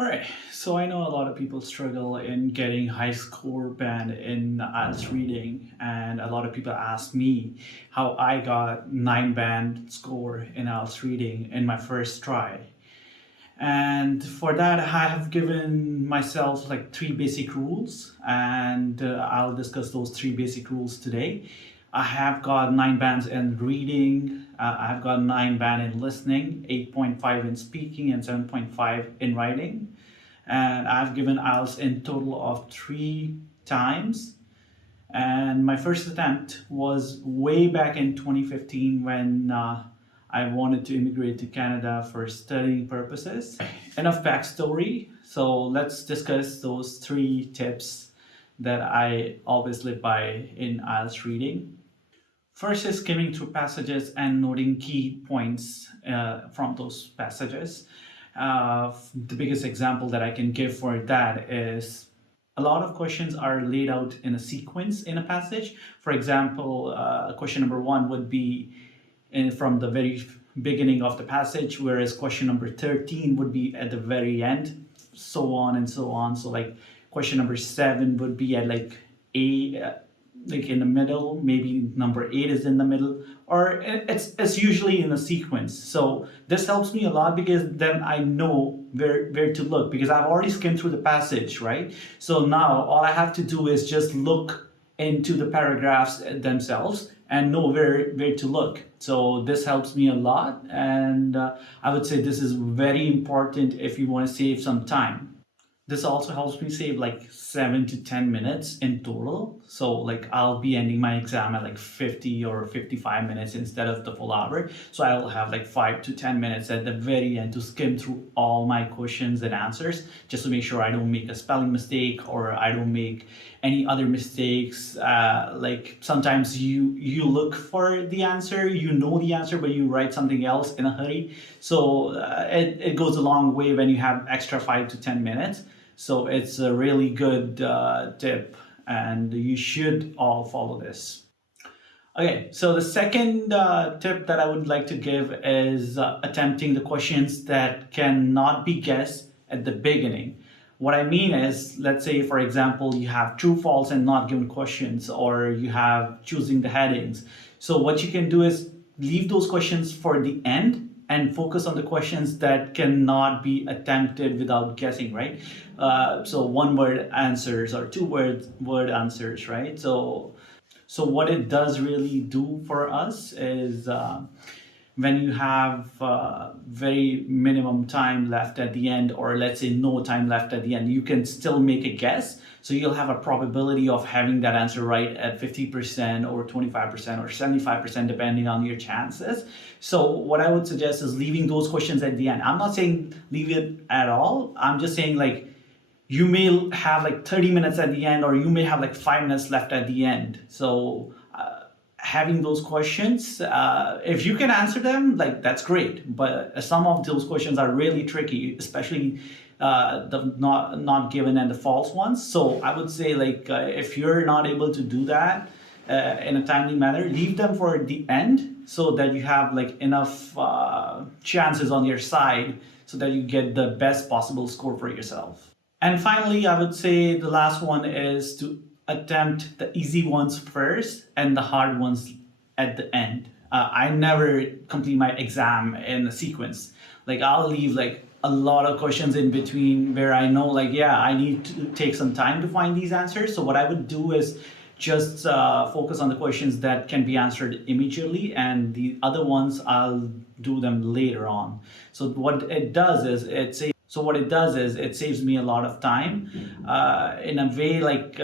All right, so I know a lot of people struggle in getting high score band in IELTS reading, and a lot of people ask me how I got 9 band score in IELTS reading in my first try. And for that, I have given myself like 3 basic rules, and I'll discuss those 3 basic rules today. I have got 9 bands in reading, I have got 9 band in listening, 8.5 in speaking, and 7.5 in writing. And I've given IELTS in total of 3 times. And my first attempt was way back in 2015 when I wanted to immigrate to Canada for studying purposes. Enough backstory. So let's discuss those 3 tips that I always live by in IELTS reading. First is skimming through passages and noting key points from those passages. The biggest example that I can give for that is a lot of questions are laid out in a sequence in a passage. For example, question number 1 would be from the very beginning of the passage, whereas question number 13 would be at the very end, so on and so on. So like question number 7 would be at like like in the middle, maybe number 8 is in the middle, or it's usually in a sequence. So this helps me a lot because then I know where to look, because I've already skimmed through the passage, right? So now all I have to do is just look into the paragraphs themselves and know where to look. So this helps me a lot, and I would say this is very important if you want to save some time. This also helps me save like 7 to 10 minutes in total. So like I'll be ending my exam at like 50 or 55 minutes instead of the full hour. So I'll have like 5 to 10 minutes at the very end to skim through all my questions and answers, just to make sure I don't make a spelling mistake or I don't make any other mistakes. Like sometimes you look for the answer, you know the answer, but you write something else in a hurry. So it goes a long way when you have extra 5 to 10 minutes. So it's a really good tip, and you should all follow this. Okay, so the second tip that I would like to give is attempting the questions that cannot be guessed at the beginning. What I mean is, let's say, for example, you have true, false, and not given questions, or you have choosing the headings. So what you can do is leave those questions for the end and focus on the questions that cannot be attempted without guessing, right? So 1 word answers or 2 word answers, right? So what it does really do for us is when you have very minimum time left at the end, or let's say no time left at the end, you can still make a guess. So you'll have a probability of having that answer right at 50% or 25% or 75%, depending on your chances. So what I would suggest is leaving those questions at the end. I'm not saying leave it at all. I'm just saying like you may have like 30 minutes at the end, or you may have like 5 minutes left at the end. So having those questions, if you can answer them, like that's great. But some of those questions are really tricky, especially the not given and the false ones. So I would say like if you're not able to do that in a timely manner, leave them for the end so that you have like enough chances on your side so that you get the best possible score for yourself. And finally, I would say the last one is to attempt the easy ones first and the hard ones at the end. I never complete my exam in a sequence. Like I'll leave like a lot of questions in between where I know like, yeah, I need to take some time to find these answers. So what I would do is just focus on the questions that can be answered immediately, and the other ones I'll do them later on. So what it does is it saves me a lot of time in a way. Like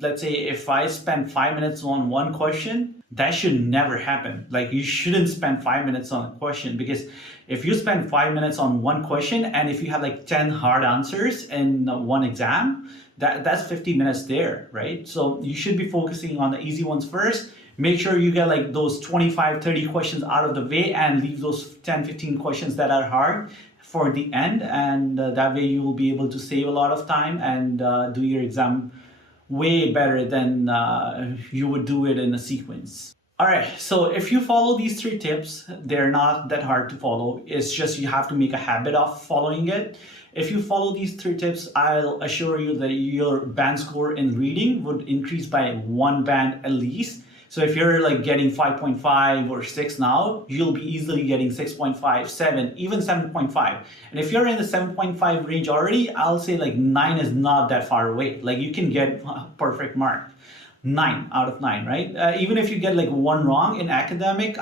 let's say if I spend 5 minutes on one question, that should never happen. Like you shouldn't spend 5 minutes on a question, because if you spend 5 minutes on one question and if you have like 10 hard answers in one exam, that's 50 minutes there, right? So you should be focusing on the easy ones first. Make sure you get like those 25, 30 questions out of the way and leave those 10, 15 questions that are hard for the end. And that way you will be able to save a lot of time and do your exam way better than you would do it in a sequence. All right, so if you follow these 3 tips, they're not that hard to follow. It's just you have to make a habit of following it. If you follow these three tips, I'll assure you that your band score in reading would increase by one band at least. So if you're like getting 5.5 or 6 now, you'll be easily getting 6.5, 7, even 7.5. And if you're in the 7.5 range already, I'll say like 9 is not that far away. Like you can get a perfect mark. 9 out of 9, right? Even if you get like one wrong in academic,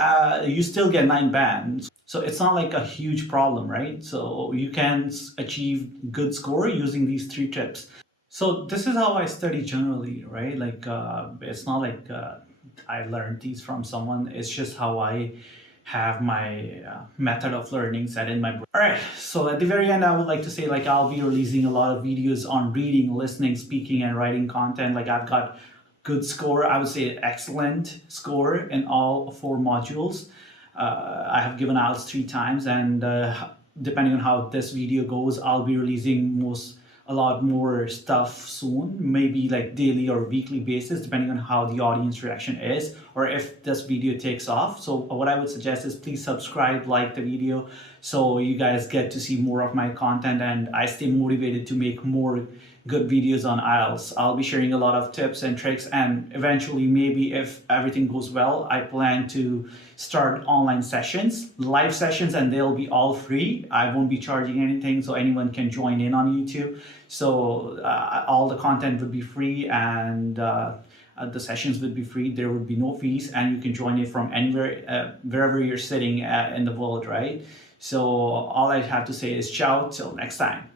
you still get 9 bands. So it's not like a huge problem, right? So you can achieve good score using these three tips. So this is how I study generally, right? Like it's not like I learned these from someone. It's just how I have my method of learning set in my brain. All right. So at the very end, I would like to say like I'll be releasing a lot of videos on reading, listening, speaking, and writing content. Like I've got good score. I would say excellent score in all 4 modules. I have given IELTS 3 times, and depending on how this video goes, I'll be releasing a lot more stuff soon, maybe like daily or weekly basis, depending on how the audience reaction is, or if this video takes off. So what I would suggest is please subscribe, like the video, so you guys get to see more of my content and I stay motivated to make more good videos on IELTS. I'll be sharing a lot of tips and tricks, and eventually, maybe if everything goes well, I plan to start online sessions, live sessions, and they'll be all free. I won't be charging anything, so anyone can join in on YouTube. So all the content would be free, and the sessions would be free. There would be no fees, and you can join it from anywhere, wherever you're sitting in the world, right? So all I have to say is ciao till next time.